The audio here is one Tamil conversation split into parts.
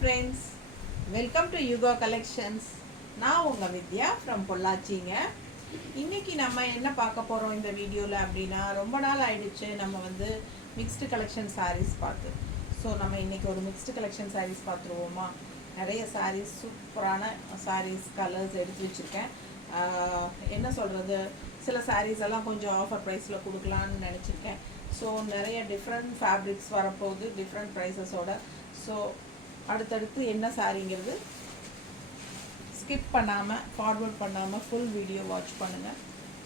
Friends, welcome to Yuga collections. நான் உங்கள் வித்யா ஃப்ரம் பொள்ளாச்சிங்க. இன்றைக்கி நம்ம என்ன பார்க்க போகிறோம் இந்த வீடியோவில் அப்படின்னா, ரொம்ப நாள் ஆயிடுச்சு நம்ம வந்து மிக்ஸ்டு கலெக்ஷன் சாரீஸ் பார்த்து. ஸோ நம்ம இன்றைக்கி ஒரு மிக்ஸ்டு கலெக்ஷன் சாரீஸ் பார்த்துருவோமா. நிறைய சாரீஸ், சூப்பரான சாரீஸ் கலர்ஸ் எடுத்து வச்சுருக்கேன். என்ன சொல்கிறது, சில சாரீஸ் எல்லாம் கொஞ்சம் ஆஃபர் ப்ரைஸில் கொடுக்கலான்னு நினச்சிருக்கேன். ஸோ நிறைய டிஃப்ரெண்ட் ஃபேப்ரிக்ஸ் வரப்போகுது, டிஃப்ரெண்ட் ப்ரைஸஸோட. ஸோ அடுத்தடுத்து என்ன சாரிங்கிறது ஸ்கிப் பண்ணாமல், ஃபார்வர்ட் பண்ணாமல் ஃபுல் வீடியோ வாட்ச் பண்ணுங்கள்.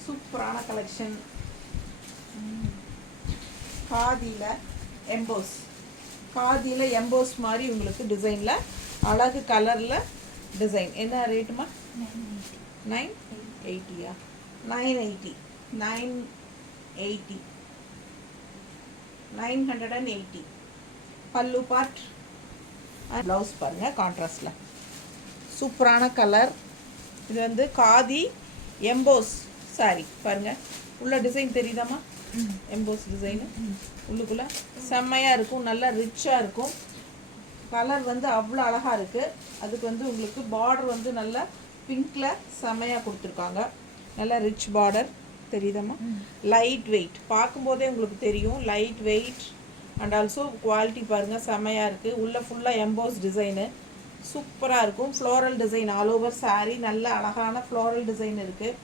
சூப்பரான கலெக்ஷன். காதியில் எம்போஸ் மாதிரி உங்களுக்கு டிசைனில் அழகு கலரில் டிசைன். என்ன ரேட்டுமா? 980. 980 பல்லு பார்ட். ப்ளவுஸ் பாருங்கள் கான்ட்ராஸ்டில் சூப்பரான கலர். இது வந்து காதி எம்போஸ் சாரி. பாருங்கள் உள்ள டிசைன் தெரியுதாம்மா? எம்போஸ் டிசைனு உள்ளுக்குள்ளே செம்மையாக இருக்கும், நல்லா ரிச்சாக இருக்கும். கலர் வந்து அவ்வளோ அழகாக இருக்குது. அதுக்கு வந்து உங்களுக்கு பார்டர் வந்து நல்லா பிங்க்கில் செம்மையாக கொடுத்துருக்காங்க. நல்லா ரிச் பார்டர் தெரியுதாம்மா? லைட் வெயிட், பார்க்கும்போதே உங்களுக்கு தெரியும் light weight. And also quality பாருங்கள் செம்மையாக இருக்குது. உள்ளே ஃபுல்லாக எம்போஸ் டிசைனு சூப்பராக இருக்கும். Floral design all over sari, நல்ல அழகான ஃப்ளோரல் டிசைன் இருக்குது.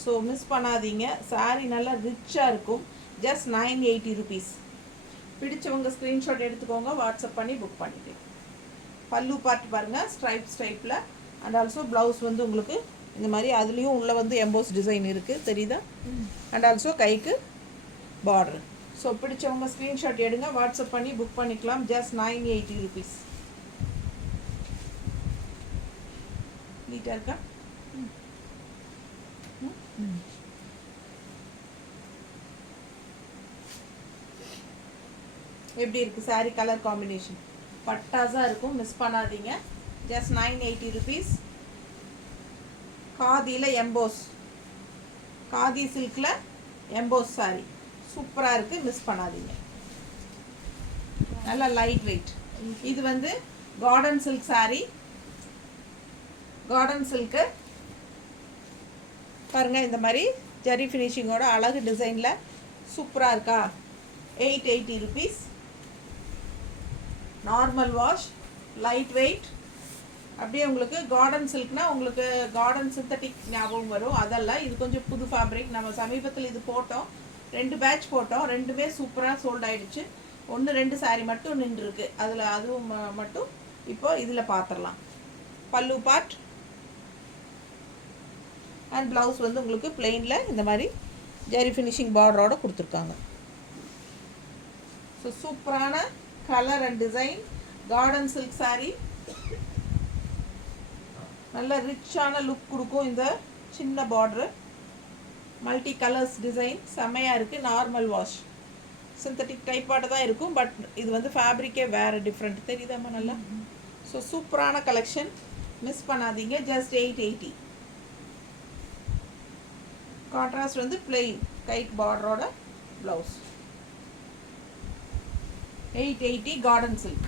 ஸோ மிஸ் பண்ணாதீங்க. சாரீ நல்லா ரிச்சாக இருக்கும். Just 980 rupees. பிடிச்சவங்க ஸ்க்ரீன்ஷாட் எடுத்துக்கோங்க, வாட்ஸ்அப் பண்ணி புக் பண்ணிக்கலாம். பல்லு பார்ட் பாருங்கள் ஸ்ட்ரைப்ஸ் டைப்பில். அண்ட் ஆல்சோ ப்ளவுஸ் வந்து உங்களுக்கு இந்த மாதிரி, அதுலேயும் உள்ளே வந்து எம்போஸ் டிசைன் இருக்குது தெரியுதா? அண்ட் ஆல்சோ கைக்கு பார்டர். ஸோ பிடிச்சவங்க ஸ்க்ரீன்ஷாட் எடுங்க, வாட்ஸ்அப் பண்ணி புக் பண்ணிக்கலாம். Just 980 rupees. நீட்டாக இருக்கா? எப்படி இருக்குது சாரீ கலர் காம்பினேஷன்? பட்டாஸாக இருக்கும், மிஸ் பண்ணாதீங்க. Just 980 rupees. காதியில் எம்போஸ், காதி சில்கில் எம்போஸ் சாரீ சூப்பராக இருக்குது, மிஸ் பண்ணாதீங்க. நல்லா லைட் வெயிட். இது வந்து cotton silk sari. Cotton silk பாருங்கள் இந்த மாதிரி ஜரி ஃபினிஷிங்கோட அழகு டிசைனில் சூப்பராக இருக்கா? 880 rupees. Normal wash, light weight. அப்படியே உங்களுக்கு கார்டன் சில்க்னால் உங்களுக்கு கார்டன் சிந்தட்டிக் ஞாபகம் வரும். அதெல்லாம் இது கொஞ்சம் புது ஃபேப்ரிக். நம்ம சமீபத்தில் இது போட்டோம், 2 பேட்ச் போட்டோம், ரெண்டுமே சூப்பராக சோல்ட் ஆகிடுச்சு. 1-2 சாரீ மட்டும் நின்றுருக்கு. அதில் அதுவும் மட்டும் இப்போ இதில் பார்த்துடலாம். பல்லு பார்ட் அண்ட் ப்ளவுஸ் வந்து உங்களுக்கு பிளெயினில் இந்த மாதிரி ஜரி ஃபினிஷிங் பார்டரோடு கொடுத்துருக்காங்க. ஸோ சூப்பரான colour and design. Garden silk sari நல்ல ரிச்சான லுக் கொடுக்கும். இந்த சின்ன பார்டரு, மல்டி கலர்ஸ் டிசைன் செம்மையாக இருக்குது. நார்மல் வாஷ், சிந்தட்டிக் டைப்பாக தான் இருக்கும். பட் இது வந்து ஃபேப்ரிக்கே வேறு டிஃப்ரெண்ட் தெரியுதாம்மா நல்லா? ஸோ சூப்பரான கலெக்ஷன், மிஸ் பண்ணாதீங்க. ஜஸ்ட் 880. கான்ட்ராஸ்ட் வந்து பிளெயின் கைட் பார்டரோட ப்ளவுஸ். 880 cotton silk.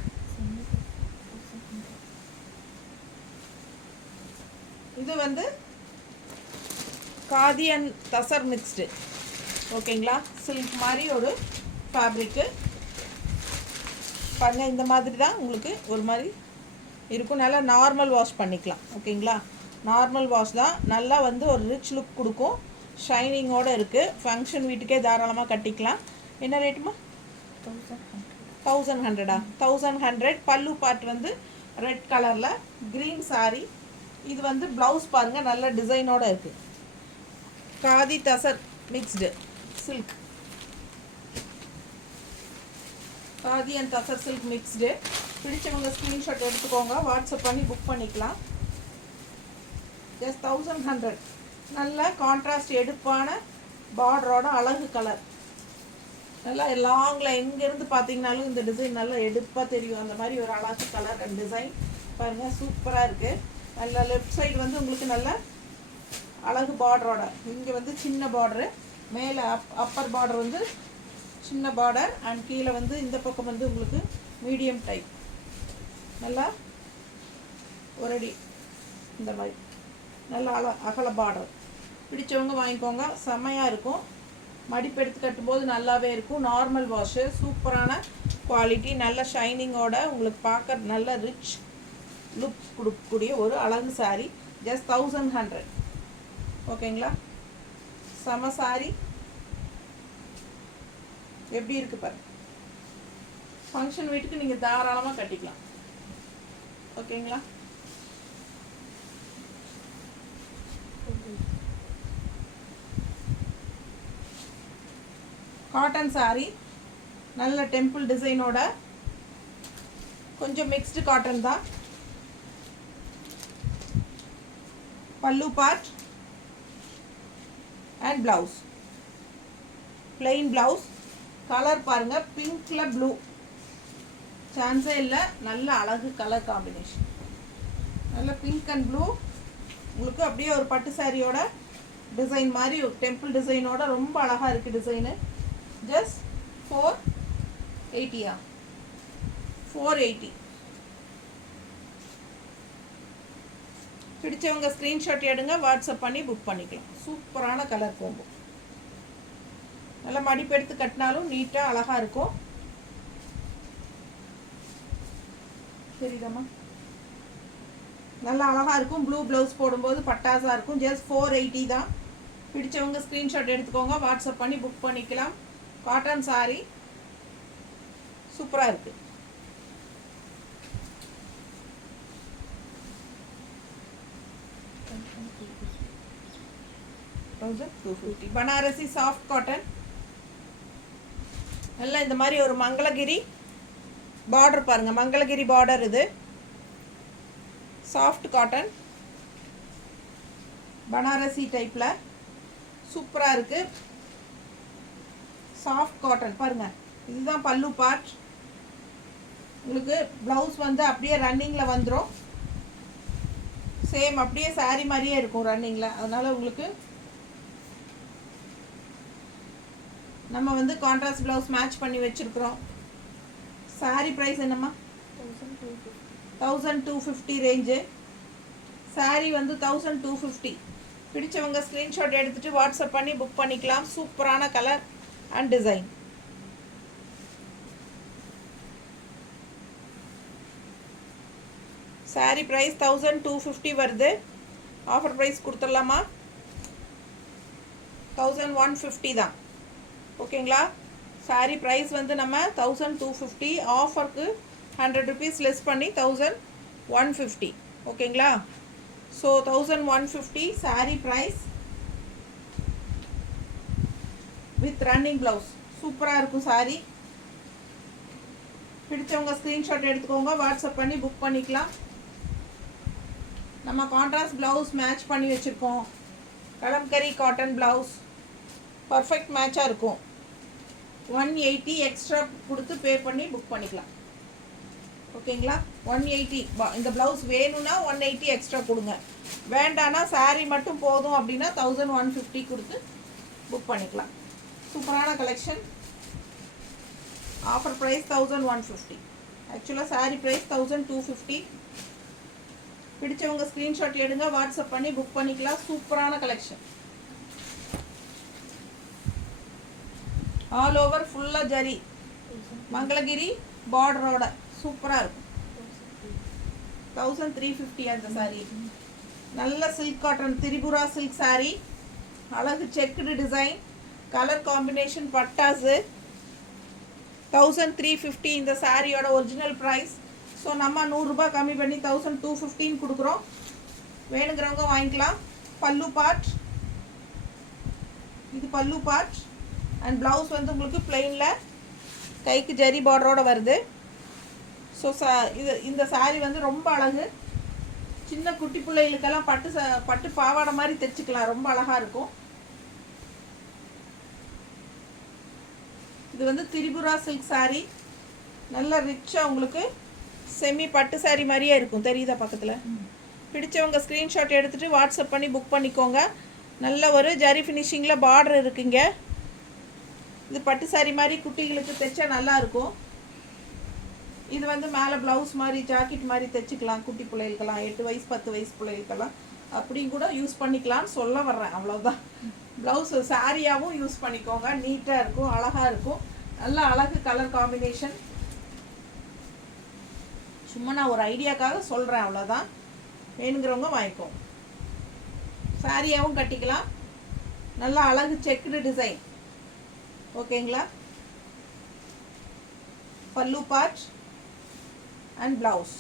இது வந்து காதி அண்ட் தசர் மிக்ஸ்டு. ஓகேங்களா? சில்க் மாதிரி ஒரு ஃபேப்ரிக்கு பாருங்கள். இந்த மாதிரி தான் உங்களுக்கு ஒரு மாதிரி இருக்கும். நல்லா நார்மல் வாஷ் பண்ணிக்கலாம். ஓகேங்களா? நார்மல் வாஷ் தான். நல்லா வந்து ஒரு ரிச் லுக் கொடுக்கும். ஷைனிங்கோடு இருக்குது. ஃபங்க்ஷன் வீட்டுக்கே தாராளமாக கட்டிக்கலாம். என்ன ரேட்டுமா? 1100. 1100. பல்லு பார்ட் வந்து ரெட் கலரில் க்ரீன் சாரீ. இது வந்து ப்ளவுஸ் பாருங்கள் நல்ல டிசைனோடு இருக்குது. Khadi tussar mixed silk. Khadi and tussar silk mixed. பிடிச்சவங்க ஸ்க்ரீன்ஷாட் எடுத்துக்கோங்க, வாட்ஸ்அப் பண்ணி புக் பண்ணிக்கலாம். ஜஸ்ட் 1100. நல்ல கான்ட்ராஸ்ட் எடுப்பான பார்டரோட அழகு கலர். நல்லா லாங்கில் எங்கேருந்து பார்த்தீங்கனாலும் இந்த டிசைன் நல்லா எடுப்பாக தெரியும். அந்த மாதிரி ஒரு அழகு கலர் அண்ட் டிசைன் பாருங்கள் சூப்பராக இருக்குது. நல்லா லெஃப்ட் சைடு வந்து உங்களுக்கு நல்ல அழகு பார்டரோட, இங்கே வந்து சின்ன பார்டரு, மேலே அப்பர் பார்டர் வந்து சின்ன பார்டர், அண்ட் கீழே வந்து இந்த பக்கம் வந்து உங்களுக்கு மீடியம் டைப் நல்லா ஒரு அடி இந்த மாதிரி நல்ல அகல பார்டர். பிடிச்சவங்க வாங்கிக்கோங்க, செம்மையாக இருக்கும். மடிப்பு எடுத்து கட்டும்போது நல்லாவே இருக்கும். நார்மல் வாஷு, சூப்பரான குவாலிட்டி, நல்ல ஷைனிங்கோட உங்களுக்கு பார்க்க நல்ல ரிச் லுக் கொடுக்கக்கூடிய ஒரு அழகு சாரீ. ஜஸ்ட் 1100. ஓகேங்களா? செம சாரீ. எப்படி இருக்குது பாருங்க. ஃபங்க்ஷன் வீட்டுக்கு நீங்கள் தாராளமாக கட்டிக்கலாம். ஓகேங்களா? காட்டன் சாரீ, நல்ல டெம்பிள் டிசைனோட, கொஞ்சம் மிக்ஸ்டு காட்டன் தான். பல்லு part and blouse, plain blouse. Colour பாருங்கள், பிங்க்கில் ப்ளூ, சான்ஸே இல்லை. நல்ல அழகு கலர் காம்பினேஷன். நல்ல பிங்க் அண்ட் ப்ளூ. உங்களுக்கு அப்படியே ஒரு பட்டு சாரியோட டிசைன் மாதிரி ஒரு டெம்பிள் டிசைனோட ரொம்ப அழகாக இருக்குது டிசைனு. ஜஸ்ட் 480. 480. பிடிச்சவங்க ஸ்க்ரீன்ஷாட் எடுங்க, வாட்ஸ்அப் பண்ணி புக் பண்ணிக்கலாம். சூப்பரான கலர் கோம்போ. நல்லா மடிப்பு எடுத்து கட்டினாலும் நீட்டாக அழகாக இருக்கும். தெரியுதாம்மா? நல்லா அழகாக இருக்கும். ப்ளூ ப்ளவுஸ் போடும்போது பட்டாசாக இருக்கும். ஜஸ்ட் 480 தான். பிடிச்சவங்க ஸ்க்ரீன்ஷாட் எடுத்துக்கோங்க, வாட்ஸ்அப் பண்ணி புக் பண்ணிக்கலாம். காட்டன் சாரீ சூப்பராக இருக்குது. $1250. Banarasi soft cotton. நல்லா இந்த மாதிரி ஒரு மங்களகிரி பார்டர் பாருங்கள், மங்களகிரி பார்டர். இது சாஃப்ட் காட்டன் பனாரசி டைப்பில் சூப்பராக இருக்குது. சாஃப்ட் காட்டன் பாருங்கள். இதுதான் பல்லு பார்ட். உங்களுக்கு ப்ளவுஸ் வந்து அப்படியே ரன்னிங்கில் வந்துடும். சேம் அப்படியே சாரீ மாதிரியே இருக்கும் ரன்னிங்கில். அதனால் உங்களுக்கு நம்ம வந்து கான்ட்ராஸ்ட் ப்ளவுஸ் மேட்ச் பண்ணி வச்சுருக்குறோம். சாரீ ப்ரைஸ் என்னம்மா? 1250 ரேஞ்சு. சாரீ வந்து 1250. பிடிச்சவங்க ஸ்க்ரீன்ஷாட் எடுத்துகிட்டு வாட்ஸ்அப் பண்ணி புக் பண்ணிக்கலாம். சூப்பரான colour and design. Sari price 1250 வருது. ஆஃபர் ப்ரைஸ் கொடுத்துடலாமா? 1150 தான். ஓகேங்களா? சாரீ ப்ரைஸ் வந்து நம்ம 1250, ஆஃபருக்கு 100 rupees லெஸ் பண்ணி 1150. ஓகேங்களா? So 1150 sari price with running blouse. சூப்பராக இருக்கும் சாரீ. பிடிச்சவங்க ஸ்க்ரீன்ஷாட் எடுத்துக்கோங்க, வாட்ஸ்அப் பண்ணி புக் பண்ணிக்கலாம். நம்ம கான்ட்ராஸ்ட் ப்ளவுஸ் மேட்ச் பண்ணி வச்சுருக்கோம். கலம்கரி காட்டன் ப்ளவுஸ் பர்ஃபெக்ட் மேட்சாக இருக்கும். 180 எக்ஸ்ட்ரா கொடுத்து பே பண்ணி புக் பண்ணிக்கலாம். ஓகேங்களா? 180. இந்த ப்ளவுஸ் வேணும்னா 180 எக்ஸ்ட்ரா கொடுங்க. வேண்டானா சாரீ மட்டும் போதும் அப்படின்னா 1150 கொடுத்து புக் பண்ணிக்கலாம். சூப்பரான கலெக்ஷன். Offer price 1150. ஆக்சுவலாக சாரீ ப்ரைஸ் 1250. பிடிச்சவங்க ஸ்க்ரீன்ஷாட் எடுங்க, வாட்ஸ்அப் பண்ணி புக் பண்ணிக்கலாம். சூப்பரான கலெக்ஷன். ஆல் ஓவர் ஃபுல்லாக ஜரி மங்களகிரி பார்டரோட சூப்பராக இருக்கும். 1350 அந்த சாரீ. நல்ல silk cotton Tripura silk sari. அழகு செக்குடு டிசைன், கலர் காம்பினேஷன் பட்டாசு. 1350 இந்த சாரியோட ஒரிஜினல் ப்ரைஸ். ஸோ நம்ம 100 ரூபாய் கம்மி பண்ணி 1215 கொடுக்குறோம். வேணுங்கிறவங்க வாங்கிக்கலாம். பல்லு பார்ட், இது பல்லு பார்ட் அண்ட் ப்ளவுஸ் வந்து உங்களுக்கு பிளெயினில் கைக்கு ஜரி பார்டரோட வருது. ஸோ இந்த சாரீ வந்து ரொம்ப அழகு. சின்ன குட்டி பிள்ளைகளுக்கெல்லாம் பட்டு பாவாடை மாதிரி தைச்சிக்கலாம். ரொம்ப அழகாக இருக்கும். இது வந்து திரிபுரா சில்க் சாரீ. நல்ல ரிச்சாக உங்களுக்கு செமி பட்டு சாரீ மாதிரியே இருக்கும். தெரியுதா பக்கத்தில்? பிடிச்சவங்க ஸ்க்ரீன்ஷாட் எடுத்துகிட்டு வாட்ஸ்அப் பண்ணி புக் பண்ணிக்கோங்க. நல்ல ஒரு ஜரி ஃபினிஷிங்கில் பார்டர் இருக்குங்க. இது பட்டு சாரீ மாதிரி குட்டிகளுக்கு தைச்சா நல்லாயிருக்கும். இது வந்து மேலே ப்ளவுஸ் மாதிரி ஜாக்கெட் மாதிரி தைச்சிக்கலாம். குட்டி பிள்ளைகளுக்கெல்லாம் 8 வயசு 10 வயசு பிள்ளைகளுக்கெல்லாம் அப்படியும் கூட யூஸ் பண்ணிக்கலாம்னு சொல்ல வர்றேன், அவ்வளோதான். ப்ளவுஸு சாரியாகவும் யூஸ் பண்ணிக்கோங்க. நீட்டாக இருக்கும், அழகாக இருக்கும். நல்ல அழகு கலர் காம்பினேஷன். சும்மா நான் ஒரு ஐடியாக்காக சொல்கிறேன், அவ்வளோதான். வேணுங்கிறவங்க வாங்கிக்கோங்க. சாரியாகவும் கட்டிக்கலாம். நல்லா அழகு செக்குடு டிசைன். ஓகேங்களா? பல்லு பார்ட் அண்ட் ப்ளவுஸ்.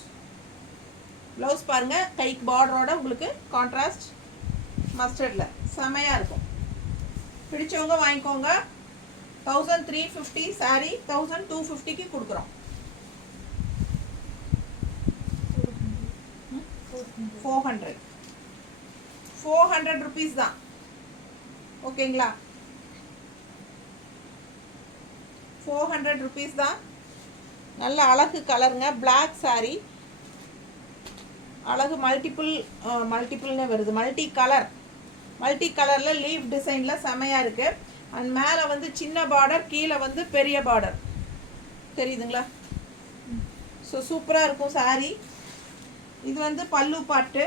ப்ளவுஸ் பாருங்கள், கைக்கு பார்டரோட உங்களுக்கு கான்ட்ராஸ்ட் மஸ்டர்டில் செமையாக இருக்கும். பிடிச்சவங்க வாங்கிக்கோங்க. 1350 சாரி 1250க்கு கொடுக்குறோம். 400 rupees தான். ஓகேங்களா? 400 rupees தான். நல்ல அழகு கலருங்க. பிளாக் சாரி, அழகு மல்டிபிள்னே வருது, மல்டி கலரில் லீஃப் டிசைனில் செமையாக இருக்குது. அண்ட் மேலே வந்து சின்ன பார்டர், கீழே வந்து பெரிய பார்டர் தெரியுதுங்களா? ஸோ சூப்பராக இருக்கும் சாரி. இது வந்து பல்லு பாட்டு.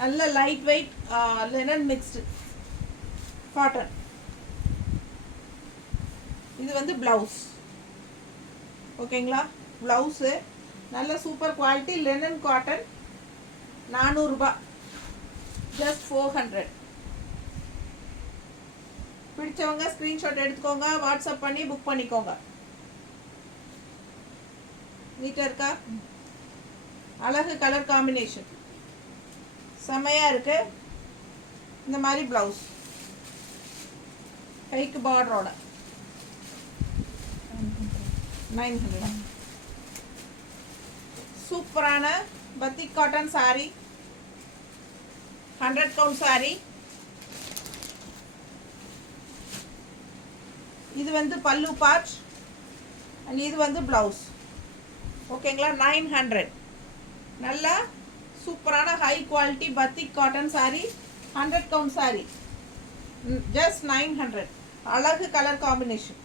நல்ல light weight linen mixed cotton. இது வந்து ப்ளவுஸ். ஓகேங்களா? ப்ளவுஸு நல்ல சூப்பர் குவாலிட்டி லினன் காட்டன். 400 ரூபாய், ஜஸ்ட் 400. பிடிச்சவங்க ஸ்க்ரீன்ஷாட் எடுத்துக்கோங்க, வாட்ஸ்அப் பண்ணி புக் பண்ணிக்கோங்க. நீட்டாக இருக்கா? அழகு கலர் காம்பினேஷன் செம்மையாக இருக்கு. இந்த மாதிரி ப்ளவுஸ் கைக்கு பார்டரோட 900. சூப்பரான பத்திக் காட்டன் சாரி, 100 கவுண்ட் சாரி. இது வந்து பல்லு பார்ட் அண்ட் இது வந்து ப்ளவுஸ். ஓகேங்களா? 900. நல்லா சூப்பரான high quality batik cotton sari, 100 count sari, just 900. அழகு கலர் காம்பினேஷன்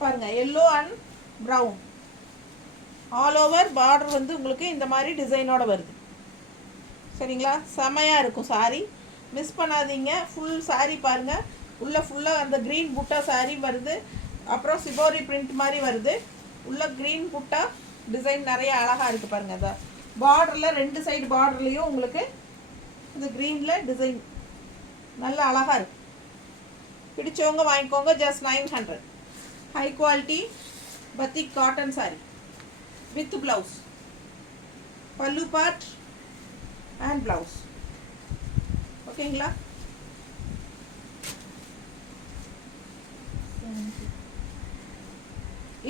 பாருங்க, yellow and brown. All over border வந்து உங்களுக்கு இந்த மாதிரி டிசைனோட வருது. சரிங்களா? செமையாக இருக்கும் சாரி, மிஸ் பண்ணாதீங்க. ஃபுல் சாரி பாருங்கள், உள்ள ஃபுல்லாக அந்த க்ரீன் புட்டா சாரி வருது. அப்புறம் சிபோரி பிரிண்ட் மாதிரி வருது. உள்ள க்ரீன் புட்டா டிசைன் நிறைய அழகாக இருக்குது பாருங்கள். அந்த பார்டரில் 2 சைடு பார்டர்லேயும் உங்களுக்கு இந்த க்ரீனில் டிசைன் நல்ல அழகாக இருக்குது. பிடிச்சவங்க வாங்கிக்கோங்க. Just 900. High quality batik cotton sari with blouse. Pallu part and blouse. ஓகேங்களா?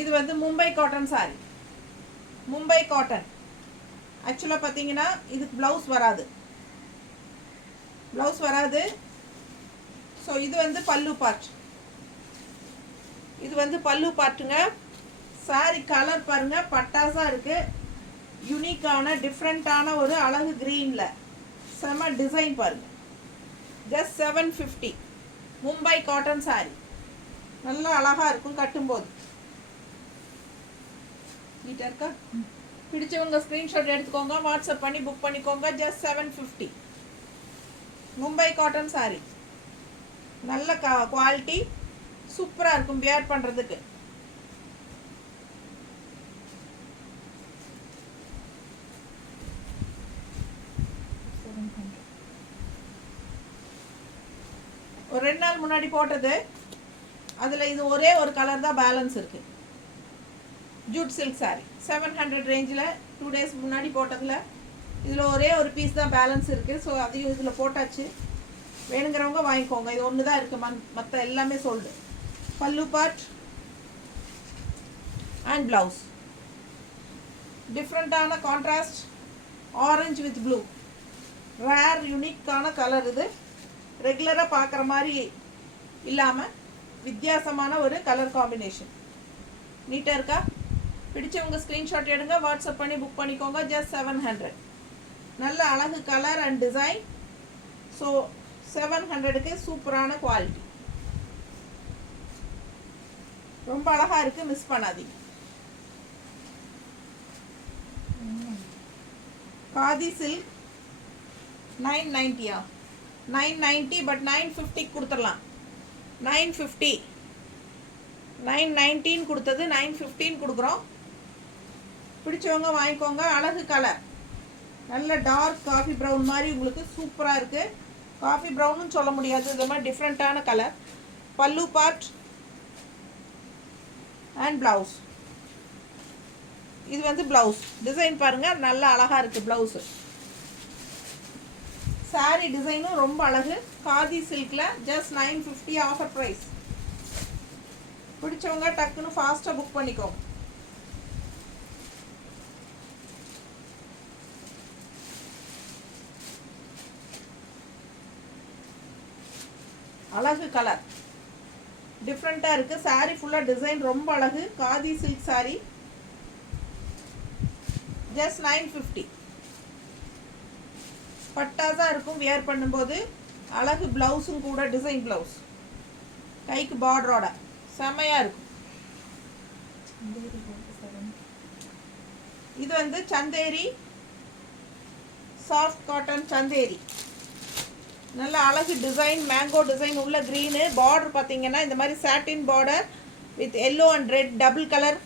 இது வந்து மும்பை காட்டன் சாரி. மும்பை காட்டன் ஆக்சுவலாக பார்த்தீங்கன்னா இதுக்கு ப்ளவுஸ் வராது. ஸோ இது வந்து பல்லு பார்ட். இது வந்து பல்லு பார்ட்டுங்க. சாரி கலர் பாருங்கள், பட்டாசாக இருக்குது. யூனிக்கான டிஃப்ரெண்ட்டான ஒரு அழகு க்ரீனில் செம டிசைன் பாருங்கள். ஜஸ்ட் 750. மும்பை காட்டன் சாரி நல்லா அழகாக இருக்கும் கட்டும்போது. நீட்டாக இருக்கா? பிடிச்சவங்க ஸ்க்ரீன்ஷாட் எடுத்துக்கோங்க, வாட்ஸ்அப் பண்ணி புக் பண்ணிக்கோங்க. ஜஸ்ட் 750. மும்பை காட்டன் சாரி நல்ல குவாலிட்டி, சூப்பராக இருக்கும் வியர் பண்ணுறதுக்கு. ஒரு 2 நாள் முன்னாடி போட்டது, அதில் இது ஒரே ஒரு கலர் தான் பேலன்ஸ் இருக்குது. ஜூட் சில்க் சாரி 700 ரேஞ்சில் 2 டேஸ் முன்னாடி போட்டதில் இதில் ஒரே ஒரு பீஸ் தான் பேலன்ஸ் இருக்குது. ஸோ அதையும் இதில் போட்டாச்சு. வேணுங்கிறவங்க வாங்கிக்கோங்க. இது ஒன்று தான் இருக்குது, மற்ற எல்லாமே சோல்டு. பல்லு பார்ட் அண்ட் ப்ளவுஸ். டிஃப்ரெண்ட்டான contrast orange with blue. Rare யூனிக்கான கலர் இது. ரெகுலராக பார்க்குற மாதிரி இல்லாமல் வித்தியாசமான ஒரு கலர் காம்பினேஷன். நீட்டாக இருக்கா? பிடிச்சவங்க ஸ்க்ரீன்ஷாட் எடுங்க, வாட்ஸ்அப் பண்ணி புக் பண்ணிக்கோங்க. ஜஸ்ட் 700. நல்ல அழகு கலர் அண்ட் டிசைன். ஸோ 700க்கு சூப்பரான குவாலிட்டி. ரொம்ப அழகாக இருக்குது, மிஸ் பண்ணாதீங்க. காதி சில்க் 990 990, பட் 950 கொடுத்துடலாம். 950 919 கொடுத்தது 915 கொடுக்குறோம். பிடிச்சவங்க வாங்கிக்கோங்க. அழகு கலர், நல்ல டார்க் காஃபி ப்ரௌன் மாதிரி உங்களுக்கு சூப்பராக இருக்குது. காஃபி ப்ரௌனும் சொல்ல முடியாது, இந்த மாதிரி டிஃப்ரெண்ட்டான கலர். பல்லு பார்ட் அண்ட் ப்ளவுஸ். இது வந்து ப்ளவுஸ் டிசைன் பாருங்கள், நல்லா அழகாக இருக்குது ப்ளவுஸு. சாரீ டிசைனும் ரொம்ப அழகு. காதி சில்கில் ஜஸ்ட் 950 ஆஃபர் ப்ரைஸ். பிடிச்சவங்க டக்குன்னு ஃபாஸ்ட்டாக புக் பண்ணிக்கோங்க. அழகு கலர், டிஃப்ரெண்ட்டாக இருக்குது. சாரீ ஃபுல்லாக டிசைன் ரொம்ப அழகு. Khadi silk sari just 950. பட்டாதான் இருக்கும் வியர் பண்ணும்போது. அழகு ப்ளவுஸும் கூட, டிசைன் ப்ளவுஸ், கைக்கு பார்டரோட செம்மையாக இருக்கும். இது வந்து சந்தேரி சாஃப்ட் காட்டன் சந்தேரி. நல்ல அழகு டிசைன், மேங்கோ டிசைன் உள்ள க்ரீனு. பார்டர் பார்த்தீங்கன்னா இந்த மாதிரி சாட்டின் border with yellow and red double colour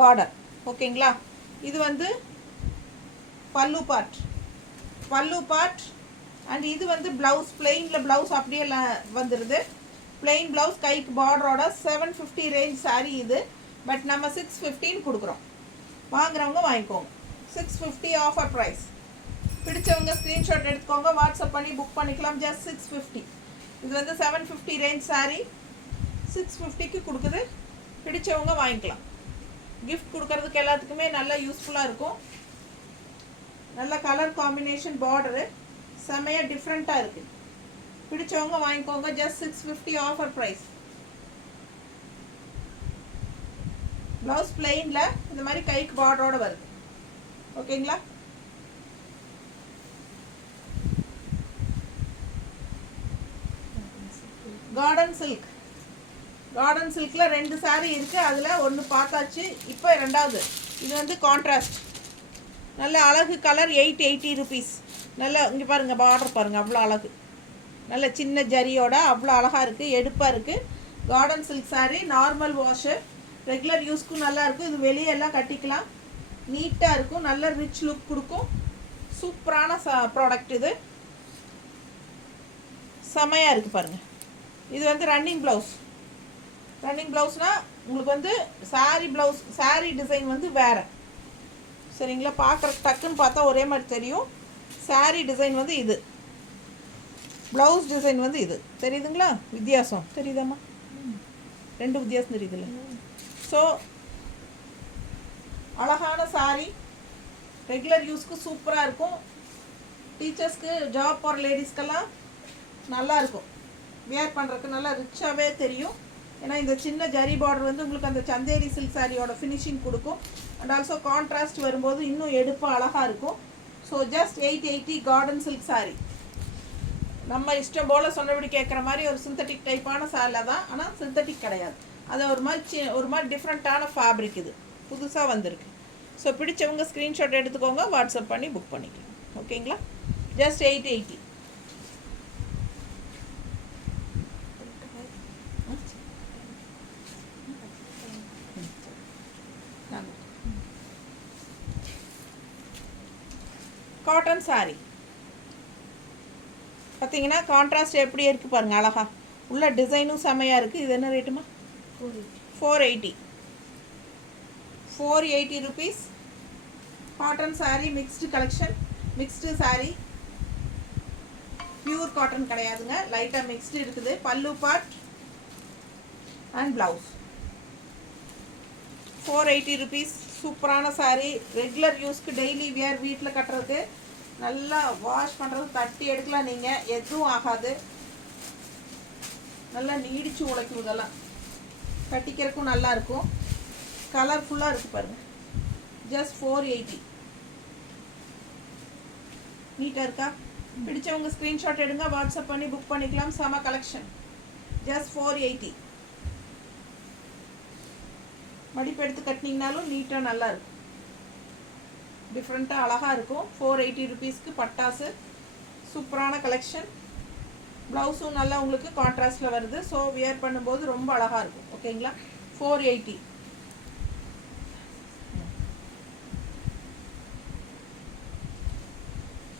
border. ஓகேங்களா? இது வந்து பல்லு பார்ட், பல்லு பார்ட். அண்ட் இது வந்து ப்ளவுஸ், பிளெயினில் ப்ளவுஸ் அப்படியே வந்துடுது. பிளெயின் ப்ளவுஸ், கைக்கு பார்டரோட. 750 ரேஞ்ச் சாரீ இது, பட் நம்ம 615 கொடுக்குறோம். வாங்குறவங்க வாங்கிக்கோங்க. 650 ஆஃபர் ப்ரைஸ். பிடிச்சவங்க ஸ்க்ரீன்ஷாட் எடுத்துக்கோங்க, வாட்ஸ்அப் பண்ணி புக் பண்ணிக்கலாம். ஜஸ்ட் 650. இது வந்து 750 ரேஞ்ச் சாரீ 650க்கு கொடுக்குது. பிடிச்சவங்க வாங்கிக்கலாம். கிஃப்ட் கொடுக்கறதுக்கு எல்லாத்துக்குமே நல்லா யூஸ்ஃபுல்லாக இருக்கும். நல்ல கலர் காம்பினேஷன், பார்டரு செம்மையாக டிஃப்ரெண்ட்டாக இருக்குது. பிடிச்சவங்க வாங்கிக்கோங்க. Just 650 offer price. ப்ளவுஸ் பிளெயினில் இந்த மாதிரி கைக்கு பார்டரோட வருது. ஓகேங்களா? கார்டன் சில்க், கார்டன் சில்கில் 2 சாரீ இருக்குது. அதில் ஒன்று பார்த்தாச்சு, இப்போ 2வது. இது வந்து கான்ட்ராஸ்ட், நல்ல அழகு கலர். 880 ருபீஸ். நல்ல இங்கே பாருங்கள், பார்டர் பாருங்கள், அவ்வளோ அழகு. நல்ல சின்ன ஜரியோட அவ்வளோ அழகாக இருக்குது, எடுப்பாக இருக்குது. Cotton silk sari, normal wash, regular யூஸ்க்கும் நல்லாயிருக்கும். இது வெளியெல்லாம் கட்டிக்கலாம், நீட்டாக இருக்கும், நல்ல ரிச் லுக் கொடுக்கும். சூப்பரான ப்ராடக்ட் இது, செமையாக இருக்குது பாருங்கள். இது வந்து ரன்னிங் ப்ளவுஸ். ரன்னிங் ப்ளவுஸ்னால் உங்களுக்கு வந்து சாரீ ப்ளவுஸ், சாரீ டிசைன் வந்து வேறு. சரிங்களா? பார்க்குற டக்குன்னு பார்த்தா ஒரே மாதிரி தெரியும். சாரீ டிசைன் வந்து இது, ப்ளவுஸ் டிசைன் வந்து இது. தெரியுதுங்களா வித்தியாசம்? தெரியுதாம்மா? 2 வித்தியாசம் தெரியுதுல்ல? ஸோ அழகான சாரீ, ரெகுலர் யூஸ்க்கு சூப்பராக இருக்கும். டீச்சர்ஸ்க்கு, ஜாப் போகிற லேடிஸ்க்கெல்லாம் நல்லாயிருக்கும். வியர் பண்ணுறதுக்கு நல்லா ரிச்சாகவே தெரியும். ஏன்னா இந்த சின்ன ஜரி பார்டர் வந்து உங்களுக்கு அந்த சந்தேரி சில்க் சாரியோட ஃபினிஷிங் கொடுக்கும். அண்ட் ஆல்சோ கான்ட்ராஸ்ட் வரும்போது இன்னும் எடுப்பாக அழகாக இருக்கும். So just 880 cotton silk sari. நம்ம இஷ்டம் போல் சொன்னபடி கேட்குற மாதிரி ஒரு சிந்தட்டிக் டைப்பான சாரில் தான், ஆனால் சிந்தட்டிக் கிடையாது. அது ஒரு மாதிரி டிஃப்ரெண்ட்டான ஃபேப்ரிக். இது புதுசாக வந்திருக்கு. ஸோ பிடிச்சவங்க ஸ்க்ரீன்ஷாட் எடுத்துக்கோங்க, வாட்ஸ்அப் பண்ணி புக் பண்ணிக்கலாம். ஓகேங்களா? ஜஸ்ட் 880. காட்டன் சாரீ பார்த்தீங்கன்னா கான்ட்ராஸ்ட் எப்படி இருக்குது பாருங்கள், அழகா உள்ள டிசைனும் செம்மையாக இருக்குது. இது என்ன ரேட்டுமா? 480. 480 rupees. Cotton sari, mixed collection, mixed sari, pure cotton கிடையாதுங்க, லைட்டாக மிக்ஸ்டு இருக்குது. பல்லு பார்ட் அண்ட் ப்ளவுஸ். 480 ருபீஸ். சூப்பரான சாரீ, ரெகுலர் யூஸ்க்கு, டெய்லி வியர், வீட்டில் கட்டுறதுக்கு, நல்லா வாஷ் பண்ணுறது, தட்டி எடுக்கலாம், நீங்கள் எதுவும் ஆகாது. நல்லா நீடிச்சு உழைக்கும். இதெல்லாம் கட்டிக்கிறதுக்கும் நல்லாயிருக்கும். கலர்ஃபுல்லாக இருக்குது பாருங்கள். ஜஸ்ட் 480. நீட்டாக இருக்கா? பிடிச்சவங்க ஸ்க்ரீன்ஷாட் எடுங்க, வாட்ஸ்அப் பண்ணி புக் பண்ணிக்கலாம். செம கலெக்ஷன். ஜஸ்ட் 480. மடிப்பு எடுத்து கட்டினீங்கனாலும் நீட்டாக நல்லா இருக்கும், டிஃப்ரெண்ட்டாக அழகாக இருக்கும். 480 ருபீஸ்க்கு பட்டாசு, சூப்பரான கலெக்ஷன். ப்ளவுஸும் நல்லா உங்களுக்கு கான்ட்ராஸ்டில் வருது. ஸோ வியர் பண்ணும்போது ரொம்ப அழகாக இருக்கும். ஓகேங்களா? 480.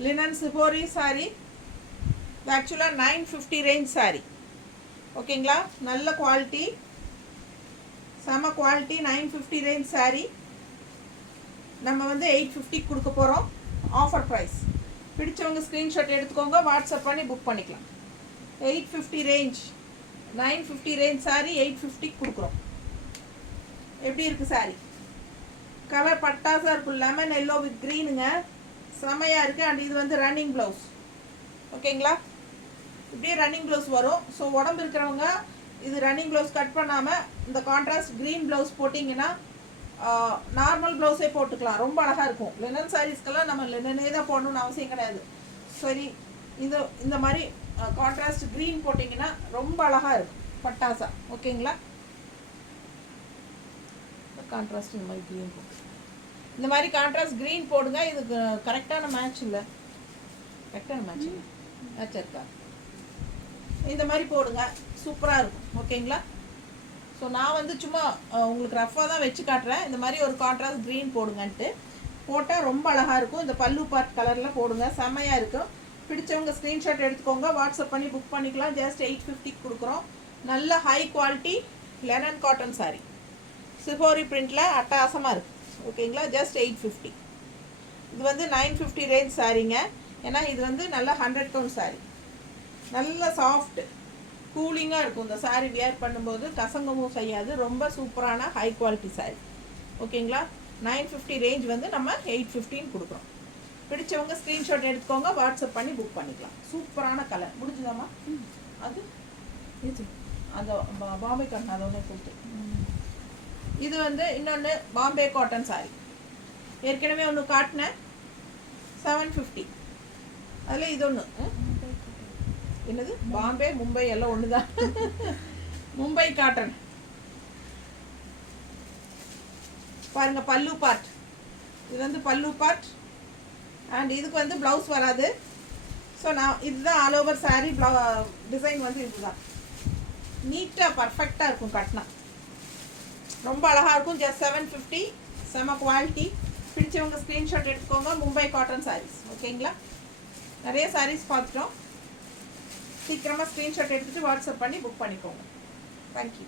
லினன் சிபோரி சாரி, ஆக்சுவலாக 950 ரேஞ்ச் சாரி. ஓகேங்களா? நல்ல குவாலிட்டி, செம குவாலிட்டி. 950 ரேஞ்ச் சாரி நம்ம வந்து 850 கொடுக்க போகிறோம். Offer price. பிடிச்சவங்க ஸ்க்ரீன்ஷாட் எடுத்துக்கோங்க, வாட்ஸ்அப் பண்ணி புக் பண்ணிக்கலாம். 850 ரேஞ்ச், 950 ரேஞ்ச் சாரி 850 கொடுக்குறோம். எப்படி இருக்குது சாரி? கலர் பட்டாசாக இருக்கும், லெமன் எல்லோ வித் க்ரீனுங்க, செமையாக இருக்குது. அண்ட் இது வந்து ரன்னிங் ப்ளவுஸ். ஓகேங்களா? இப்படியே ரன்னிங் ப்ளவுஸ் வரும். ஸோ உடம்பு இருக்கிறவங்க இது ரன்னிங் ப்ளவுஸ் கட் பண்ணாமல் இந்த கான்ட்ராஸ்ட் க்ரீன் ப்ளவுஸ் போட்டிங்கன்னா நார்மல் ப்ளவுஸே போட்டுக்கலாம், ரொம்ப அழகாக இருக்கும். லினன் சாரீஸ்க்கெல்லாம் நம்ம லினனே தான் போடணும்னு அவசியம் கிடையாது. சரி, இந்த மாதிரி கான்ட்ராஸ்ட் க்ரீன் போட்டிங்கன்னா ரொம்ப அழகாக இருக்கும் பட்டாசா. ஓகேங்களா? கான்ட்ராஸ்ட் இந்த மாதிரி க்ரீன் போட்டு, இந்த மாதிரி கான்ட்ராஸ்ட் க்ரீன் போடுங்க. இதுக்கு கரெக்டான மேட்ச் இல்லை, கரெக்டான மேட்ச் இல்லை, மேட்ச் இருக்கா? இந்த மாதிரி போடுங்க, சூப்பராக இருக்கும். ஓகேங்களா? ஸோ நான் வந்து சும்மா உங்களுக்கு ரஃபாக தான் வச்சு காட்டுறேன். இந்த மாதிரி ஒரு கான்ட்ராஸ்ட் க்ரீன் போடுங்கன்ட்டு போட்டால் ரொம்ப அழகாக இருக்கும். இந்த பல்லு பார்ட் கலரில் போடுங்க, செம்மையாக இருக்கும். பிடிச்சவங்க ஸ்க்ரீன்ஷாட் எடுத்துக்கோங்க, வாட்ஸ்அப் பண்ணி புக் பண்ணிக்கலாம். ஜஸ்ட் 850 கொடுக்குறோம். நல்ல high quality linen cotton sari, shibori பிரிண்டில் அட்டகாசமாக இருக்குது. ஓகேங்களா? ஜஸ்ட் 850. இது வந்து 950 ரேஞ்ச் சாரீங்க. ஏன்னா இது வந்து நல்ல 100 கவுண்ட் சாரீ, நல்ல சாஃப்ட் கூலிங்காக இருக்கும். இந்த சாரீ வியர் பண்ணும்போது கசங்கவும் செய்யாது. ரொம்ப சூப்பரான ஹை குவாலிட்டி சாரீ. ஓகேங்களா? 950 ரேஞ்ச் வந்து நம்ம 850 கொடுக்குறோம். பிடிச்சவங்க ஸ்க்ரீன்ஷாட் எடுத்துக்கோங்க, வாட்ஸ்அப் பண்ணி புக் பண்ணிக்கலாம். சூப்பரான கலர். முடிஞ்சுதாம்மா? அது இது அந்த பாம்பே காட்டன், அதை ஒன்று கொடுத்து. இது வந்து இன்னொன்று பாம்பே காட்டன் சாரீ. ஏற்கனவே ஒன்று காட்டினேன் 750. அதில் இது ஒன்று என்னது, பாம்பே மும்பை எல்லாம் ஒன்று தான். மும்பை காட்டன் பாருங்கள், பல்லு பார்ட். இது வந்து பல்லு பார்ட். அண்ட் இதுக்கு வந்து ப்ளவுஸ் வராது. ஸோ நான் இதுதான் ஆல் ஓவர் சாரீ. டிசைன் வந்து இதுதான். நீட்டாக பர்ஃபெக்டாக இருக்கும், கட்டினா ரொம்ப அழகாக இருக்கும். ஜஸ்ட் 750, செம குவாலிட்டி. பிடிச்சவங்க ஸ்க்ரீன்ஷாட் எடுத்துக்கோங்க. மும்பை காட்டன் சாரீஸ். ஓகேங்களா? நிறைய சாரீஸ் பார்த்துட்டோம். சீக்கிரமாக ஸ்க்ரீன்ஷாட் எடுத்துகிட்டு வாட்ஸ்அப் பண்ணி புக் பண்ணிக்கோங்க. தேங்க்யூ.